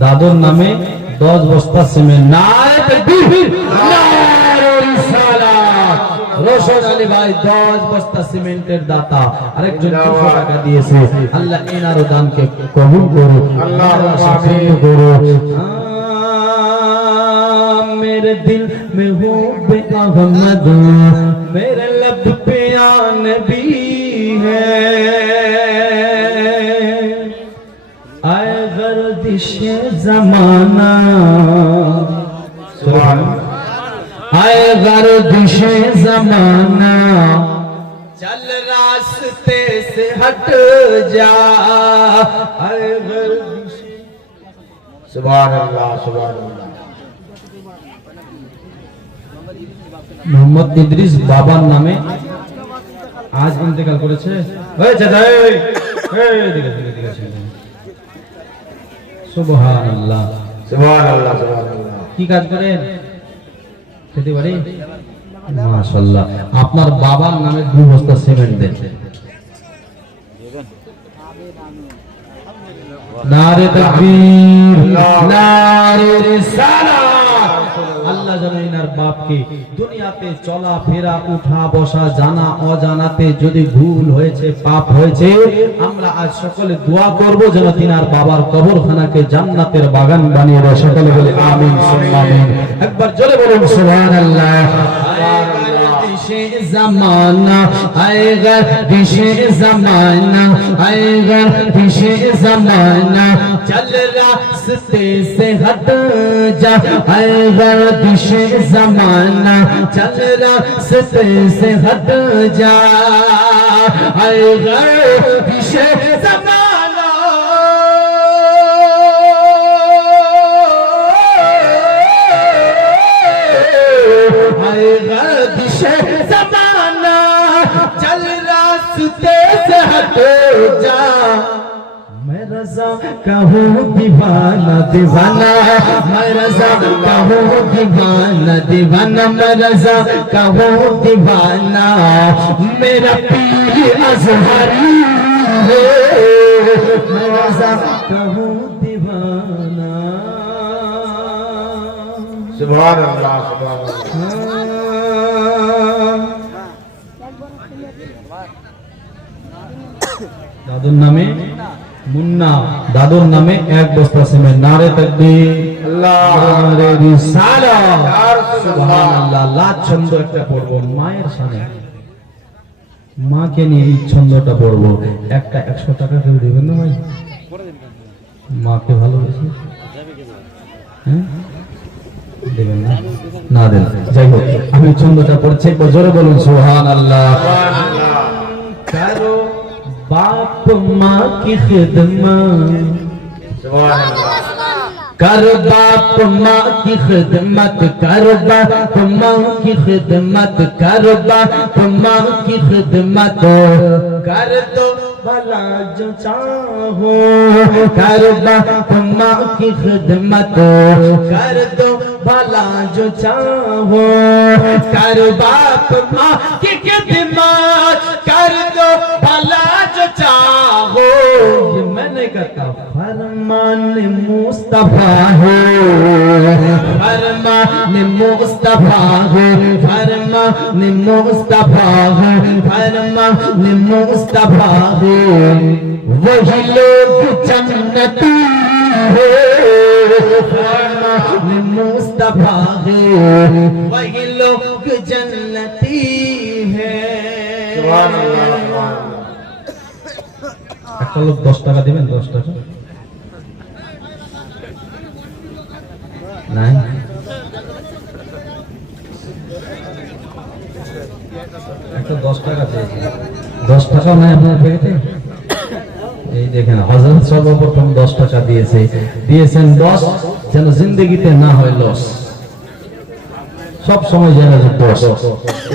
दादोर नामे 10 बस्ता सीमेंट नारे तकबीर नारे रिसालात रोशन আলী ভাই 10 বস্তা সিমেন্টের দাতা আরেকজন 200 টাকা দিয়েছে আল্লাহ এনারও দানকে কবুল করুন আল্লাহ সাফল্য করুন मेरे दिल में हो बे अहमद मेरे लब पे या नबी है आए गर्दिश ज़माना आए गर्दिश ज़माना चल रास्ते से हट जा आए गर्दिश सुभान अल्लाह सुभान अल्लाह মোহাম্মদ ইদ্রিস বাবার নামে আজ ইন্তেকাল করেছে এই চাচা এই দিকে দিকে দিকে সুবহানাল্লাহ সুবহানাল্লাহ সুবহানাল্লাহ কি কাজ করেন খেতে পারি মাশাআল্লাহ আপনার বাবার নামে 2 বস্তা সিমেন্ট দেন নারে তাকবীর নারে রিসালাত আল্লাহ যেন এনার বাপকে দুনিয়াতে চলা ফেরা উঠা বসা জানা অজানাতে যদি ভুল হয়েছে পাপ হয়েছে আমরা আজ সকলে দোয়া করব যেন তিনার বাবার কবরখানাকে জান্নাতের বাগান বানিয়ে দেয় সকলে বলে আমিন সুম্মা আমিন একবার জোরে বলুন সুবহানাল্লাহ ज़माना आएगा दिशे ज़माना आएगा दिशे ज़माना चल रास्ते से हट जा आएगा दिशे ज़माना चल रास्ते से हट जा आएगा दिशे ज़माना आएगा दिशे ज़माना चल रास्ते से हट जा मैं रज़ा का हूँ दीवाना दीवाना मैं रज़ा का हूँ दीवाना दीवाना मैं रज़ा का हूँ दीवाना मेरा पीर अज़हरी है मैं रज़ा का हूँ दीवाना सुभान अल्लाह सुभान अल्लाह दादुर नामे मुन्ना दादुर नामे 1 बस्ता सीमेंट नारे तकबीर अल्लाह नारे रिसालात या रसूल সুবহানাল্লাহ লাজ ছন্দ একটা পড়বো মায়ের সামনে মাকে নিয়ে এই ছন্দটা পড়বো একটা 100 টাকা কেউ দিবেন না ভাই মাকে ভালোবাসি হ্যাঁ দিবেন না না দেন যাই হোক আমি ছন্দটা পড়ছি জোরে বলুন সুবহানাল্লাহ करो बाप माँ की खिदमत सुभान अल्लाह कर बाप माँ की खिदमत कर बाप माँ की खिदमत कर बाप माँ की खिदमत कर दो भला जो चाहो कर बाप माँ की खिदमत कर दो भला जो चाहो कर बाप माँ की खिदमत कर दो भला जो चाहो ये मैंने कहता फरमान मुस्तफा है फरमान मुस्तफा है फरमान मुस्तफा है, फरमान मुस्तफा है, वही लोग जन्नती है। फरमान मुस्तफा है, वही लोग जन्नती है। सुभान अल्लाह सुभान अल्लाह একটা লোক 10 টাকা দিবেন, 10 টাকা নাই, একটা 10 টাকা দিয়েছে, 10 টাকা নাই আপনার পেটে। এই দেখেন হযরত সর্বপ্রথম 10 টাকা দিয়েছেন 10, যেন জিন্দেগিতে না হয় লস, সব সময় যেন 10।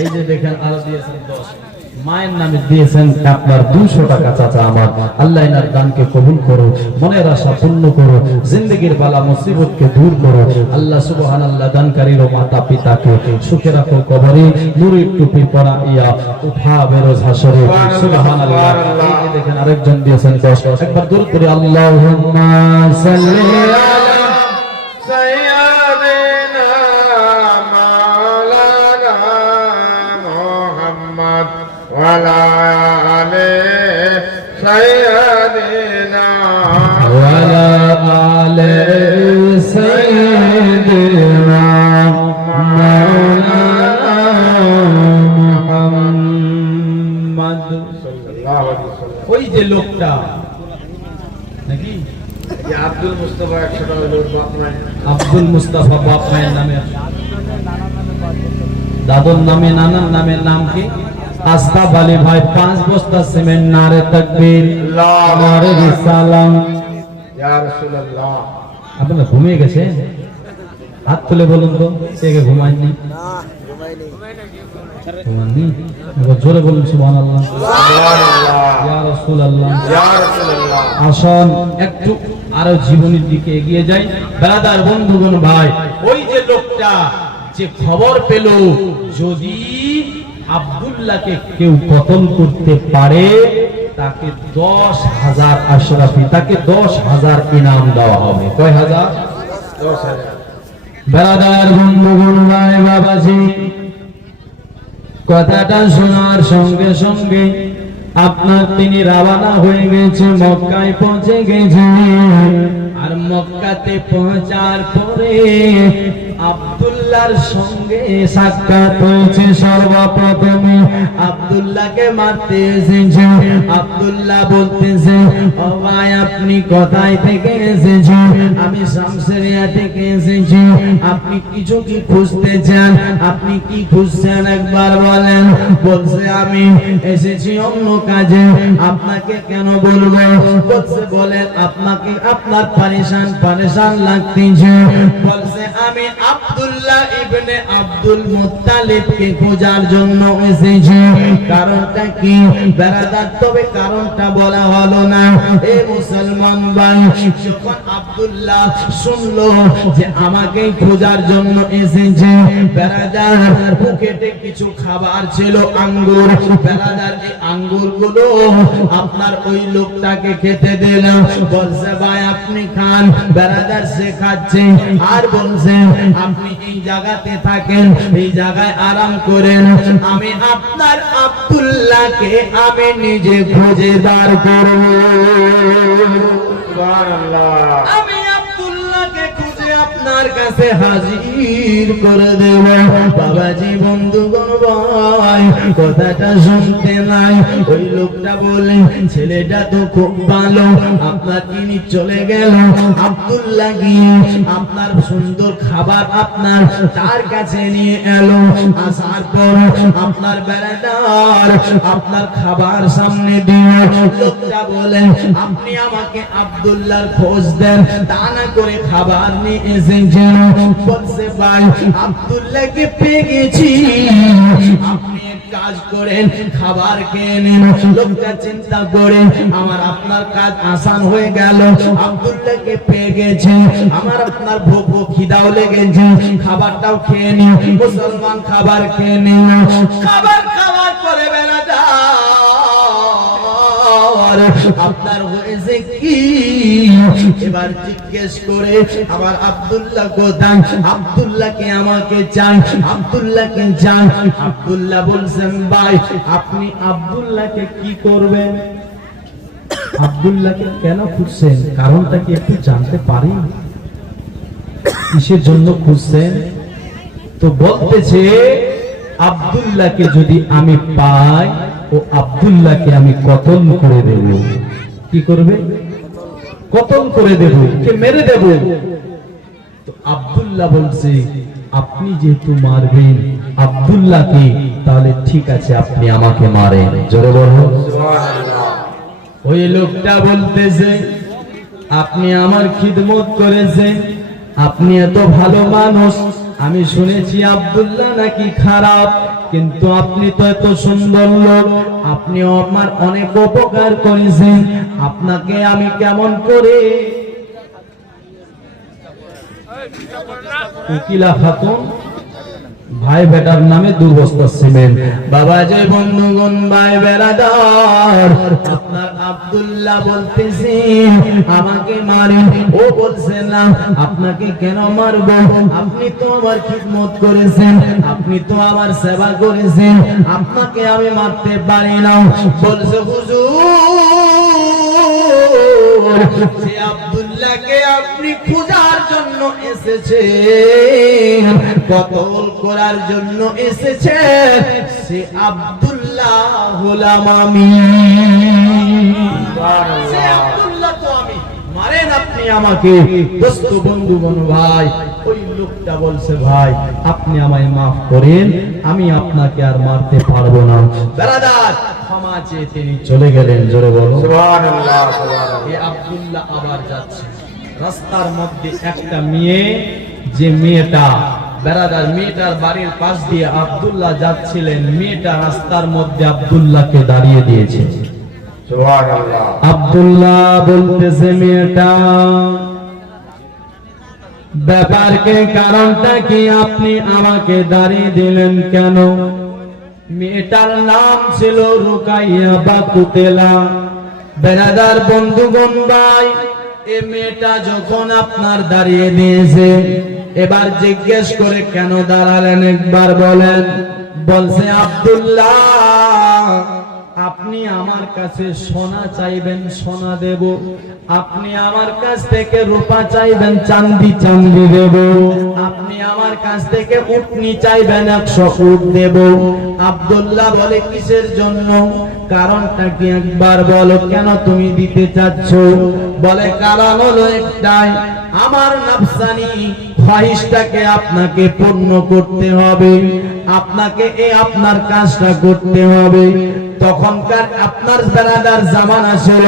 এই যে দেখেন আরো দিয়েছেন 10, মায়ের নামে দিয়েছেন আপনার 200 টাকা। চাচা আমার, আল্লাহ এনার দানকে কবুল করো, মনের আশা পূর্ণ করো, জিন্দেগির বালা মুসিবতকে দূর করো। আল্লাহ সুবহানাল্লাহ দানকারীর মাতা পিতাকে সুখে রাখো, কবরে নূরের টুপি পরাইয়া উঠাবে রোজ হাশরে। সুবহানাল্লাহ। এই যে দেখেন আরেকজন দিয়েছেন 10, একবার দরুদ পড়ি, আল্লাহুম্মা সাল্লি আলা سيدنا مولانا محمد وعلى آل سيدنا وعلى آل سيدنا مولانا محمد। الله عليه ওই যে লোকটা নাকি ये अब्दुल मुस्तफा 100 টাকা লোক বাপ নাই আব্দুল মুস্তাফা, বাপ মায়ের নামে, দাদুর নামে, নানার নামে, নাম কি আস্তাব আলী ভাই, 5 বস্তা সিমেন্ট, নারে তাকবীর, নারে রিসালাম। या रसूल अल्लाह আপনারা ঘুমিয়ে গেছে, হাত তুলে বলুন তো কে কে ঘুমায়নি? ঘুমাননি? এবার জোরে বলুন সুবহানাল্লাহ, सुभान अल्लाह ইয়া রাসূলুল্লাহ। या रसूल अल्लाह আসুন একটু আরো জীবনের দিকে এগিয়ে যাই। ব্রাদার, বন্ধুগণ, ভাই, ওই যে লোকটা যে খবর পেল যদি আব্দুল্লাহকে কেউ কতল করতে পারে তাকে 10,000 আশরাফি, তাকে 10,000 ইনাম দেওয়া হবে। কয় হাজার? 10,000 ব্রাদার, বন্ধুগণ, ভাই, বাবাজি, কথাটা শোনার সঙ্গে সঙ্গে আপনার তিনি রওনা হয়ে গেছে, মক্কায় পৌঁছে গেছে। আর মক্কাতে পৌঁছার পরে আব্দুল্লাহর সঙ্গে সাক্ষাৎ হয়েছে। সর্বপ্রথমে আব্দুল্লাহকে মারতে এসেছে। আব্দুল্লাহ বলতেছে, ও ভাই, আপনি কোথায় থেকে এসেছেন? আমি শামসেরিয়া থেকে এসেছি। আপনি কিছু কি খুঁজতে চান? আপনি কি খুঁজছেন একবার বলেন। বলছে, আমি এসেছি অন্য কাজে, আপনাকে কেন বলবো? বলছে, বলেন, আপনাকে আপনার পারেশান লাগতেছে। বলছে, আমি আব্দুল্লাহ ইবনে আব্দুল মুত্তালিবকে খোঁজার জন্য এসেছি। কারণটা কি বেরাদার? তবে কারণটা বলা হলো না। এ মুসলমান ভাই, যখন আব্দুল্লাহ শুনলো যে আমাকে খোঁজার জন্য এসেছে, বেরাদার পকেটে কিছু খাবার ছিল, আঙ্গুর। বেরাদার এই আঙ্গুরগুলো আপনার ওই লোকটাকে খেতে দিলাম। বলছে, ভাই আপনি খান। বেরাদার সে খাচ্ছে আর বলছে, আপনি এই জায়গাতে থাকেন, এই জায়গায় আরাম করেন, আমি আপনার আব্দুল্লাহকে আমি নিজে খুঁজে বার করব। सुभान अल्लाह আমি আব্দুল্লাহকে খুঁজে আপনার কাছে হাজির করে দেব। বাবাজি, বন্ধুগণ, ভাই, কথাটা শুনতে নাই। ওই লোকটা বলে, ছেলেটা তো খুব ভালো, আপনার তিনি চলে গেল। আব্দুল্লাহ গিয়ে আপনার সুন্দর খাবার আপনার তার কাছে নিয়ে এলো। আসার পর আপনার বেড়াদার আপনার খাবার সামনে দিয়ে লোকটা বলে, আপনি আমাকে আব্দুল্লাহর খোঁজ দেন, তা না করে খাবার নিয়ে এসেছেন। বলছে, ভাই আব্দুল্লাহকে পেয়ে গেছি, আপনি এক কাজ করেন, খাবার খেয়ে নিন। লোকটা চিন্তা করে, আমার আপনার কাজ আসান হয়ে গেল, আব্দুল্লাহকে পেয়ে গেছে, আমার আপনার ভোগ খিদাও লেগেছে, খাবারটাও খেয়ে নিন। মুসলমান, খাবার খেয়ে নিন। খাবার খাওয়ার পরে বেলা আপনার হয়ে যে কি? এবার জিজ্ঞেস করে আবার আব্দুল্লাহ কোথায়? আব্দুল্লাহকে আমাকে চাই, আব্দুল্লাহকে চাই। আব্দুল্লাহ বলছেন ভাই আপনি আব্দুল্লাহকে কি করবেন? আব্দুল্লাহকে কেন খুঁজছেন? কারণটা কি একটু জানতে পারি? কিসের জন্য খুঁজছেন? তো বলতেছে আব্দুল্লাহকে যদি আমি পাই ও আব্দুল্লাহকে আমি কতল করে দেব। কি করবে? কতল করে দেব, কে মেরে দেব। তো আব্দুল্লাহ বলছে আপনি যেহেতু মারবেন আব্দুল্লাহকে, তাহলে ঠিক আছে আপনি আমাকে মারেন। জোরে বলো সুবহানাল্লাহ। ওই লোকটা বলতেছে আপনি আমার খিদমত করেছেন, আপনি এত ভালো মানুষ, আমি শুনেছি আব্দুল্লাহ নাকি খারাপ, কিন্তু আপনি তো এত সুন্দর লোক, আপনি আমার অনেক উপকার করেছেন, আপনাকে আমি কেমন করে? উকিলা খাতুন ভাই বেটার নামে 2 বস্তা সিমেন্ট। বাবা যে বন্ধুগণ ভাই বেরাদার, আপনার আব্দুল্লাহ বলতেছে আমাকে মারেন। ও বলছে না আপনাকে কেন মারবো, আপনি তো আমার খিদমত করেছেন, আপনি তো আমার সেবা করেছেন, আপনাকে আমি মারতে পারি না। বলছে হুজুর যে আব্দুল্লাহকে আপনি খোঁজার জন্য এসেছেন, কতল করার জন্য এসেছেন, সে আব্দুল্লাহ হলাম আমি। সে আব্দুল্লাহ তো আমি, মারেন আপনি আমাকে। দোস্ত বন্ধুগণ ভাই, ওই লোকটা বলছে ভাই আপনি আমায় মাফ করেন, আমি আপনাকে আর মারতে পারবো না। বেরাদার ক্ষমা চেয়ে তিনি চলে গেলেন। জোরে বলো সুবহানাল্লাহ, সুবহানাল্লাহ। এই আব্দুল্লাহ আবার যাচ্ছে রাস্তার মধ্যে, একটা মেয়ে, যে মেয়েটা বেরাদার মেয়েটার বাড়ির পাশ দিয়ে আব্দুল্লাহ যাচ্ছিলেন, মেয়েটা রাস্তার মধ্যে আব্দুল্লাহকে দাঁড়িয়ে দিয়েছে। সুবহানাল্লাহ। আব্দুল্লাহ বলতেছে মেয়েটা ব্যাপারকে কারণটা কি, আপনি আমাকে দাঁড়িয়ে দিলেন কেন? মেয়েটার নাম ছিল রুকাইয়া বা কুতেলা। বেরাদার বন্ধুগণ ভাই, এ মেয়েটা যখন আপনার দাঁড়িয়ে দিয়েছে, এবার জিজ্ঞেস করে কেন দাঁড়ালেন একবার বলেন। বলছে আব্দুল্লাহ আপনি আমার কাছে সোনা চাইবেন, সোনা দেব, আপনি আমার কাছ থেকে রূপা চাইবেন, চাঁদি চাঁদি দেব, আপনি আমার কাছ থেকে উটনি চাইবেন, 100 উট দেব। আব্দুল্লাহ বলে কিসের জন্য, কারণটা কি একবার বলো, কেন তুমি দিতে চাচ্ছ? বলে কারণ হলো একটাই, আমার নাফসানি খাহিশটাকে আপনাকে পূর্ণ করতে হবে, আপনাকে আপনার কাজটা করতে হবে। তখনকার আপনার বেরাদার জামানা ছিল,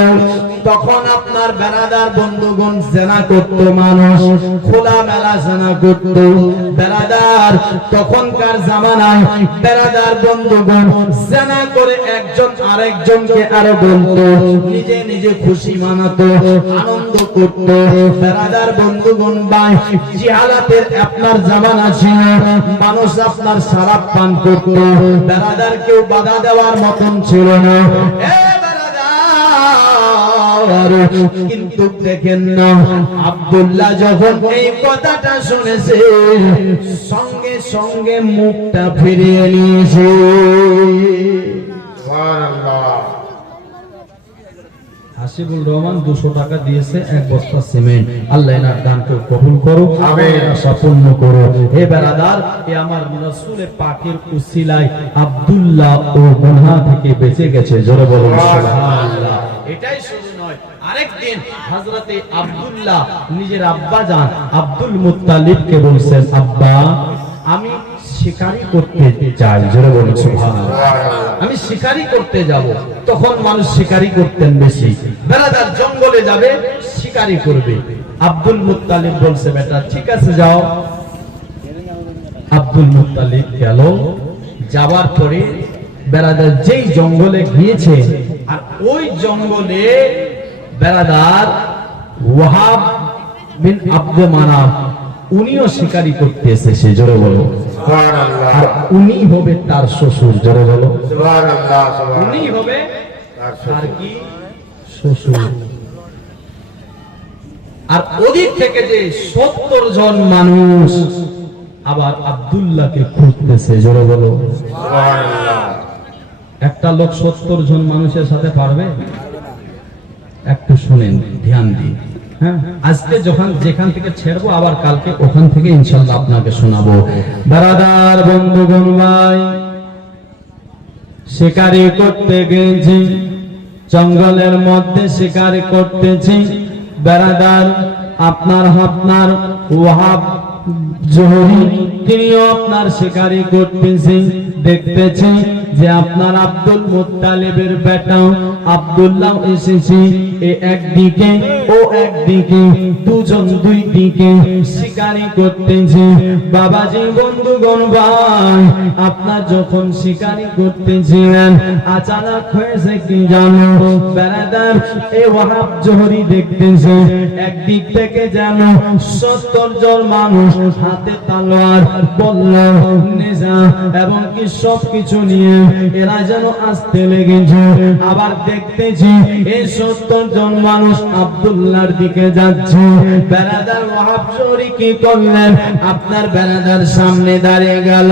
তখন আপনার বেরাদার বন্ধুগণ জেনা করত, মানুষ খোলা মেলা জেনা করত। বেরাদার তখনকার জামানায় বেরাদার বন্ধুগণ জেনা করে একজন আরেকজনকে আরো বলতো, নিজে নিজে খুশি মানাতো, আনন্দ করত। বেরাদার বন্ধুগণ ভাই, জিহালাতের আপনার জামানা ছিল, মানুষ আপনার শরাব পান করত, বেরাদার কেউ বাধা দেওয়ার মতন ছিল না। কিন্তু দেখেন না, আব্দুল্লাহ যখন এই কথাটা শুনেছে, সঙ্গে সঙ্গে মুখটা ফিরিয়ে নিয়েছে। সুবহানাল্লাহ। হাসিবুল রহমান 200 টাকা দিয়েছে, 1 বস্তা সিমেন্ট। আল্লাহ এনার দানকে কবুল করো, আমিন। সম্পূর্ণ করো। হে বেরাদার, এ আমার রাসূল পাকের উসিলায় আব্দুল্লাহ ও গুনাহ থেকে বেঁচে গেছে। জোরে বলুন সুবহানাল্লাহ। এটাই শুধু নয়, আরেকদিন হযরতে আব্দুল্লাহ নিজের আব্বা জান আব্দুল মুত্তালিবকে বলছেন, আব্বা আমি শিকারি করতে চাই। জোরে বলুন সুবহানাল্লাহ। আমি শিকারি করতে যাব। তখন মানুষ শিকারি করতেন বেশি, বেরাদার জঙ্গলে যাবে, শিকারি করবে। আব্দুল মুত্তালিব বলছে বেটা ঠিক আছে যাও। আব্দুল মুত্তালিব গেল, যাওয়ার পরে বেরাদার যেই জঙ্গলে গিয়েছে, আর ওই জঙ্গলে বেরাদার ওয়াহাব বিন আব্দে মানাফ উনিও শিকারি করতে এসেছে। জোরে বলো সুবহানাল্লাহ। আর উনি হবে তার শ্বশুর। জোরে বলো সুবহানাল্লাহ, উনি সুবহানাল্লাহ। হবে তার তার কি শ্বশুর। আর ওদিক থেকে যে 70 জন মানুষ আবার আব্দুল্লাহকে খুঁজতেছে, জোরে বলো সুবহানাল্লাহ। একটা লোক 70 জন মানুষের সাথে পারবে? একটু শুনেন, ধ্যান দিন। হ্যাঁ, আজকে যখন যেখান থেকে ছেড়বো আবার কালকে ওখান থেকে ইনশাআল্লাহ আপনাকে শোনাবো। বারাদার বন্ধুগণ ভাই, শিকারি করতে গেছি, জঙ্গলের মধ্যে শিকারি করতেছি। বারাদার আপনার ওয়াহাব জোহরি তিনিও আপনার শিকারি করতেছি। দেখতেছি যে আপনার আব্দুল মুত্তালিবের বেটা আব্দুল্লাহ এসেছে, এ একদিকে ও একদিকে, দুজন দুই দিকে শিকারি করতেছে। বাবাজি বন্ধুগণ ভাই, আপনার যখন শিকারি করতেছিলেন আচানক হয়েছে কি জানো? বেড়াদার এ ওয়াহাব জোহরি দেখতেছে একদিক থেকে যেন 70 জন মানুষ হাতে তলোয়ার, বল্লম, নেজা এবং কি সবকিছু নিয়ে এরা যেন আসতে লেগেছে। আবার দেখতেছি এই 70 জন মানুষ আব্দুল্লাহর দিকে যাচ্ছে। বেড়াদার ওয়াহাব জোহরি কি করলেন? আপনার বেড়াদার সামনে দাঁড়িয়ে গেল,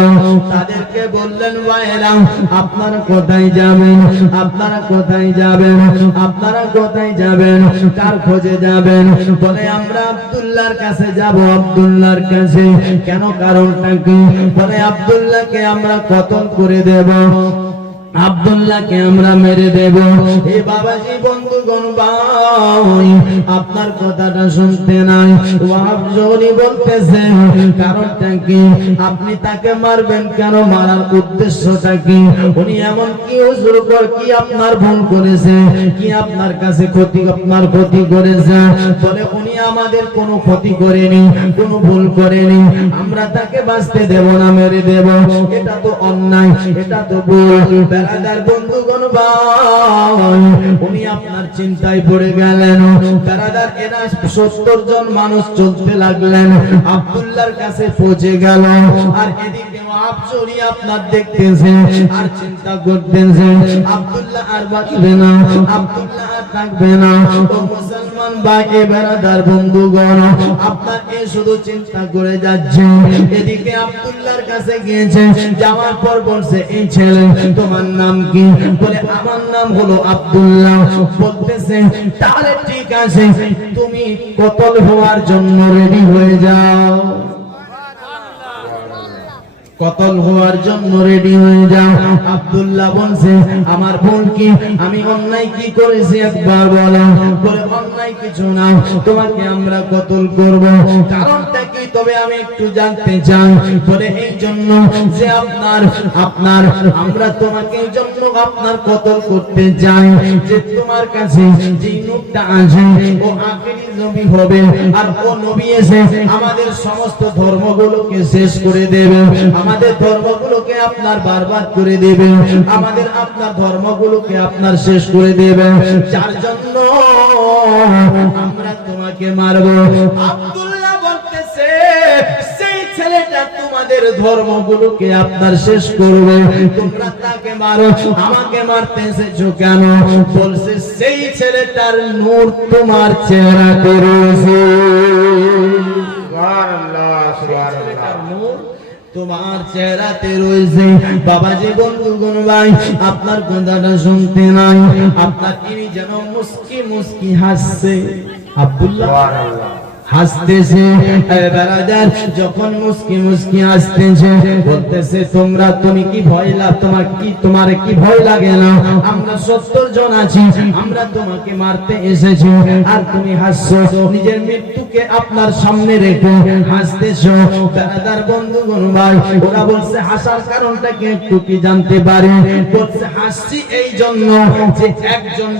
তাদেরকে বললেন, ভাইরা আপনারা কোথায় যাবেন? আপনারা কোথায় যাবেন? আপনারা কোথায় যাবেন? কার খোঁজে যাবেন? বলে আমরা আব্দুল্লাহর কাছে যাব। আব্দুল্লাহর কাছে কেন? কারণটা কি? বলে আব্দুল্লাহকে আমরা কতল করে দেব, আব্দুল্লাহকে আমরা মেরে দেব। এ বাবাজি বন্ধুগণ ভাই, আপনার কথাটা শুনতে নাই। ওয়াহাব জোহরি বলতেছে কারণটা কি? আপনি তাকে মারবেন কেন? মারার উদ্দেশ্যটা কি? উনি এমন কি হুজুর কি আপনার ভুল করেছে? কি আপনার কাছে আপনার ক্ষতি করেছে? বলে উনি আমাদের কোনো ক্ষতি করেনি, কোনো ভুল করেনি, আমরা তাকে বাঁচতে দেব না, মেরে দেব। এটা তো অন্যায়, এটা তো ভুল। বেড়াদার বন্ধুগণ ভাই, উনি আপনার চিন্তায় পড়ে গেলেন। বেড়াদার এরা 70 জন মানুষ চলতে লাগলেন, আব্দুল্লাহর কাছে পৌঁছে গেল। আর এদিকে ওয়াহাব জোহরি আপনার দেখতেছে আর চিন্তা করতেছে, আব্দুল্লাহ আর বাঁচবে না, আব্দুল্লাহ আর থাকবে না। ও মুসলমান ভাই, এ বেড়াদার বন্ধুগণ, আপনার এ শুধু চিন্তা করে যাচ্ছে। এদিকে আব্দুল্লাহর কাছে গিয়েছে, যাওয়ার পর বলছে, এই ছেলে তোমার নাম কি? বলে আমার নাম হলো আব্দুল্লাহ। বলতেছে তাহলে ঠিক আছে, তুমি কতল হওয়ার জন্য রেডি হয়ে যাও, কতল হওয়ার জন্য রেডি হয়ে যাও। আব্দুল্লাহ বলছে আমার ভুল কি? আমি অন্যায় কি করেছি একবার বলো। বলে অন্যায় কিছু না, তোমাকে আমরা কতল করব। কারণটা কি তবে আমি একটু জানতে চাই। বলে এই জন্য যে আপনার আমরা তোমাকে এই জন্য আপনার কতল করতে চাই যে তোমার কাছে যে নূরটা আছে ও আখেরি নবী হবে, আর ও নবী এসে আমাদের সমস্ত ধর্মগুলোকে শেষ করে দেবে, আমাদের ধর্মগুলোকে আপনার বারবার করে দেবে, আমাদের আপনার ধর্মগুলোকে আপনার শেষ করে দেবে। যার জন্য আমরা তোমাকে মারবো। আব্দুল্লাহ বলতেছে সেই ছেলেটা তোমাদের ধর্মগুলোকে আপনার শেষ করবে, তোমরা তাকে মারো, আমাকে মারতে এসেছো কেন? বলছে সেই ছেলেটার নূর তোমার চেহারাতে রয়েছে। সুবহানাল্লাহ, সুবহানাল্লাহ। নূর তোমার চেহারাতে রয়েছে। বাবাজি বন্ধুগণ ভাই, আপনার কথাটা শুনতে নাই। আপনার তিনি যেন মুস্কি মুস্কি হাসছে। আব্দুল্লাহ সুবহানাল্লাহ। হাসতেছে, বেরাদার যখন মুস্কি মুস্কি হাসতেছে, বলতেছে তুমি কি ভয় তোমার কি ভয় লাগে না? আমরা 70 জন আছি, আমরা তোমাকে মারতে এসেছি, আর তুমি হাসছো। নিজের মৃত্যুকে আপনার সামনে রেখে হাসতেছো। বেরাদার বন্ধুগণ ভাই, ওরা বলছে হাসার কারণটা কি একটু কি জানতে পারি? বলছে হাসছি এই জন্য যে একজন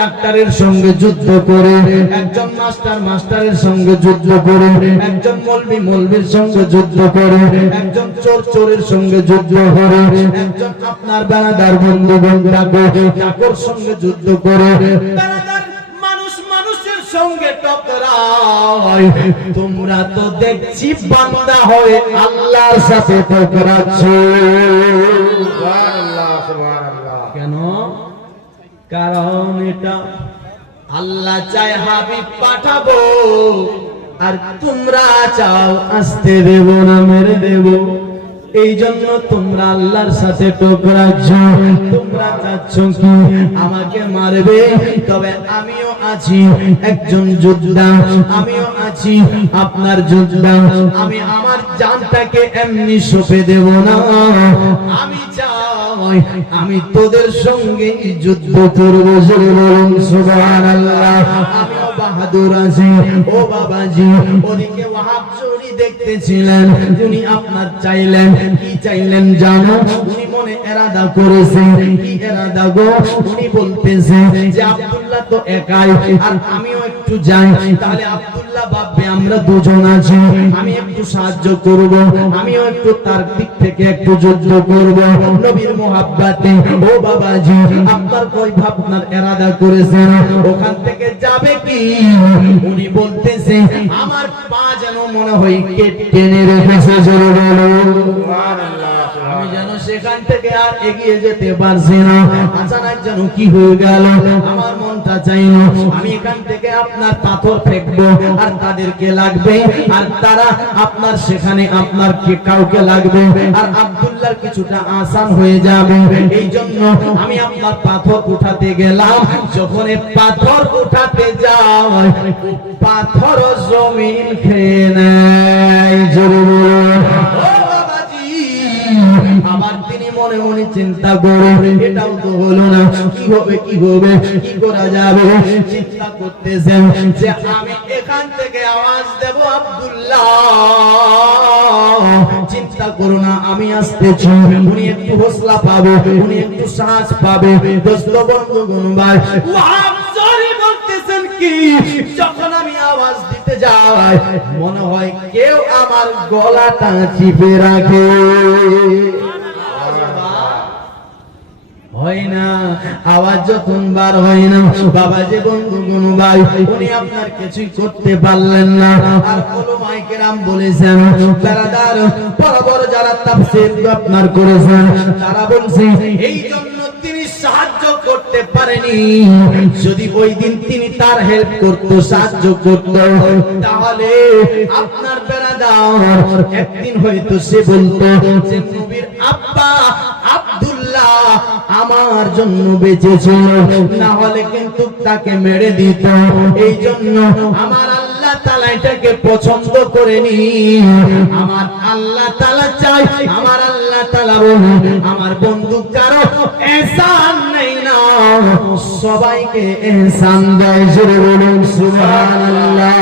ডাক্তারের সঙ্গে যুদ্ধ করে, একজন মাস্টারের সঙ্গে যুদ্ধ করে, একজন মৌলবীর সঙ্গে যুদ্ধ করে, একজন চোরের সঙ্গে যুদ্ধ করে, একজন আপনার বেড়াদার বন্ধুগণ ডাকর সঙ্গে যুদ্ধ করে। বেড়াদার মানুষের সঙ্গে টকরায়, তোমরা তো দেখছি বান্দা হয়ে আল্লাহর সাথে টকরাচ্ছ। সুবহানাল্লাহ, সুবহানাল্লাহ। কেন? কারণ এটা আল্লাহ চায় হাবিব পাঠাবো, আর তোমরা চাও আসতে দেব না, মেরে দেব। এই জন্য তোমরা আল্লাহর সাথে টকরাচ্ছ। তোমরা চাচ্ছ কি আমাকে মারবে, তবে আমিও আছি একজন যোদ্ধা, আমিও আছি আপনার যোদ্ধা। আমি আমার জানটাকে এমনি সঁপে দেব না। আমি চাই আমি তোদের সঙ্গে যুদ্ধ করবো। বলুন সুবহানাল্লাহ। আমিও বাহাদুর আছি। ও বাবাজি, ওদিকে ওয়াহাব চুরি দেখতেছিলেন, উনি আপনার চাইলেন কি চাইলেন জানো? উনি মনে এরাদা করেছেন। কি এরাদা গো? উনি বলতেছেন যে আব্দুল্লাহ তো একাই, আর আমিও একটু যাই, তাহলে আব্দুল্লাহ ভাববে আমরা দুজন আছি, আমি একটু সাহায্য করব, আমিও একটু তার দিক থেকে একটু যুদ্ধ করব নবীর মোহাব্বতে। ও বাবাজি, আপনার কই ভাবনার এরাদা করেছেন, ওখান থেকে যাবে কি? উনি বলতেছে আমার পা যেন মনে হয় টেনে রেখেছে। জোরে বলুন, আমি যেন সেখান থেকে আর এগিয়ে যেতে পারছি না। আচানক যেন কি হয়ে গেল, আমার মনটা চাইলো আমি এখান থেকে আপনার পাথর ফেকবো, আর তাদেরকে লাগবে, আর তারা আপনার সেখানে আপনার কাউকে লাগবে, আর আব্দুল্লাহর কিছুটা আসান হয়ে যাবে। এই জন্য আমি আপনার পাথর উঠাতে গেলাম। যখন পাথর উঠাতে যাই, পাথর জমিন খেয়ে নেয়। জোরে বলুন, ও বাবাজি। আবার তিনি মনে মনে চিন্তা করে, এটাও তো হলো না, কি হবে কি হবে, কি করা যাবে? চিন্তা করতেছেন যে আমি এখান থেকে আওয়াজ দেব আব্দুল্লাহ, চিন্তা করো না আমি আসতেছি। উনি একটু হৌসলা পাবে, উনি একটু সাহস পাবে। দোস্ত বন্ধুগণ ভাই, ওয়াহাব জোরে বলতেছেন কি, যখন আমি আওয়াজ দিতে যাই মনে হয় কেউ আমার গলাটা চিপে রাখে। হয় না, আওয়াজ যখন বার হয় না, বাবা যে বন্ধুগণ ভাই, উনি আপনার কিছুই করতে পারলেন না। আর উলামায়ে কেরাম বলেছেন, বেরাদার বড় বড় যারা তাফসীর আপনার করেছেন, তারা বলছেন এই জন্য তিনি সাহায্য করতে পারেনি। যদি ওই দিন তিনি তার হেল্প করত, সাহায্য করত, তাহলে আপনার বেরাদার একদিন হয়তো সে বলতো যে নবীর আব্বা আব্দুল্লাহ আমার জন্য বেঁচেছিল, না হলে কিন্তু তাকে মেরে দিত। এই জন্য আমার আল্লাহ তাআলা এটাকে পছন্দ করেনি। আমার আল্লাহ তাআলা চাই, আমার আল্লাহ তাআলা বলে আমার বন্ধু কারো ihsan নেই না, সবাইকে ihsan দেয়। জোরে বলুন সুবহানাল্লাহ।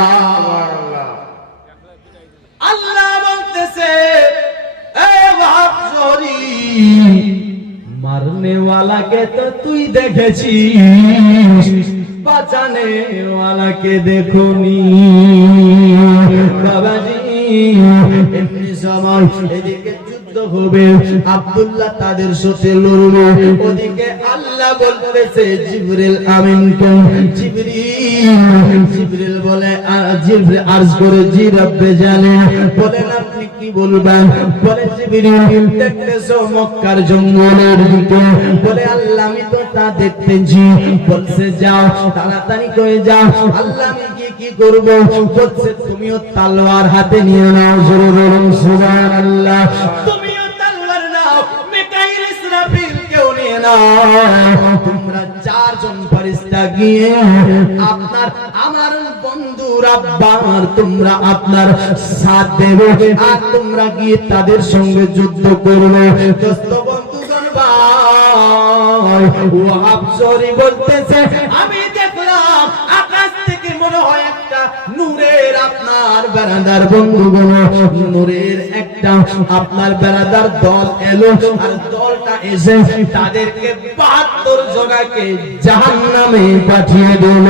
আল্লাহ বলতেছে এ ওয়াহাব জোরি, মারনে ওয়ালাকে তো তুই দেখেছিস, বাঁচানে ওয়ালাকে দেখোনি। বাবাজি, এমনি সময় এদিকে যুদ্ধ হবে, আব্দুল্লাহ তাদের সাথে লড়বে, ওদিকে আল্লাহ বলতেছে জিবরিল আমিনকে। জিবরিল বলে, জিবরিল আরজ করে, জি রব্বে জানে, বলেন আপনি কি বলবেন? বলে জিবরিল, দেখতেছো মক্কার জঙ্গলের দিকে? বলে আল্লাহ আমি তো তা দেখতেছি। বলছে যাও তাড়াতাড়ি করে যাও। আল্লাহ আমি কি করব? বলছে তুমিও তলোয়ার হাতে নিয়ে নাও। জোরে বলুন সুবহানাল্লাহ। তুমিও তলোয়ার নাও, মিকাইল ইসরাফিল কেও নিয়ে নাও। তোমরা চারজন ফেরেশতা গিয়ে আপনার আমার বন্ধুর আব্বার তোমরা আপনার সাথ দেবে, আর তোমরা গিয়ে তাদের সঙ্গে যুদ্ধ করবে। দোস্ত বন্ধুগণ ভাই, ওয়াহাব জোরে বলতেছে আমি দেখলাম আকাশ থেকে মনে হয় একটা নূরের আপনার বেরাদার বন্ধুগণ, নূরের একটা আপনার বেরাদার দল এলো, আর দলটা এসে তাদেরকে 72 জনকে জাহান্নামে পাঠিয়ে দিল।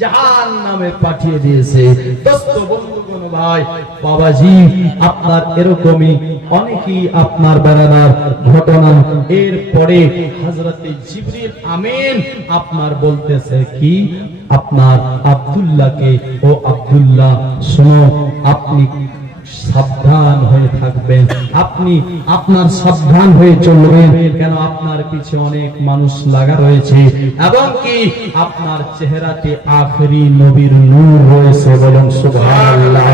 জাহান্নামে পাঠিয়ে দিয়েছে। দোস্ত বন্ধুগণ ভাই, বাবাজি আপনার এরকমই অনেকই আপনার বেড়ানোর ঘটনা। এরপরে হযরত জিবরিল আমিন আপনার বলতেছে কি, আপনার আব্দুল্লাহকে, ও আব্দুল্লাহ শোনো, আপনি সাবধান হয়ে থাকবেন, আপনি আপনার সাবধান হয়ে চলবেন, কেন আপনার পিছে অনেক মানুষ লাগা রয়েছে এবং কি আপনার চেহারাতে আখেরি নবীর নূর রয়েছে। বলুন সুবহানাল্লাহ।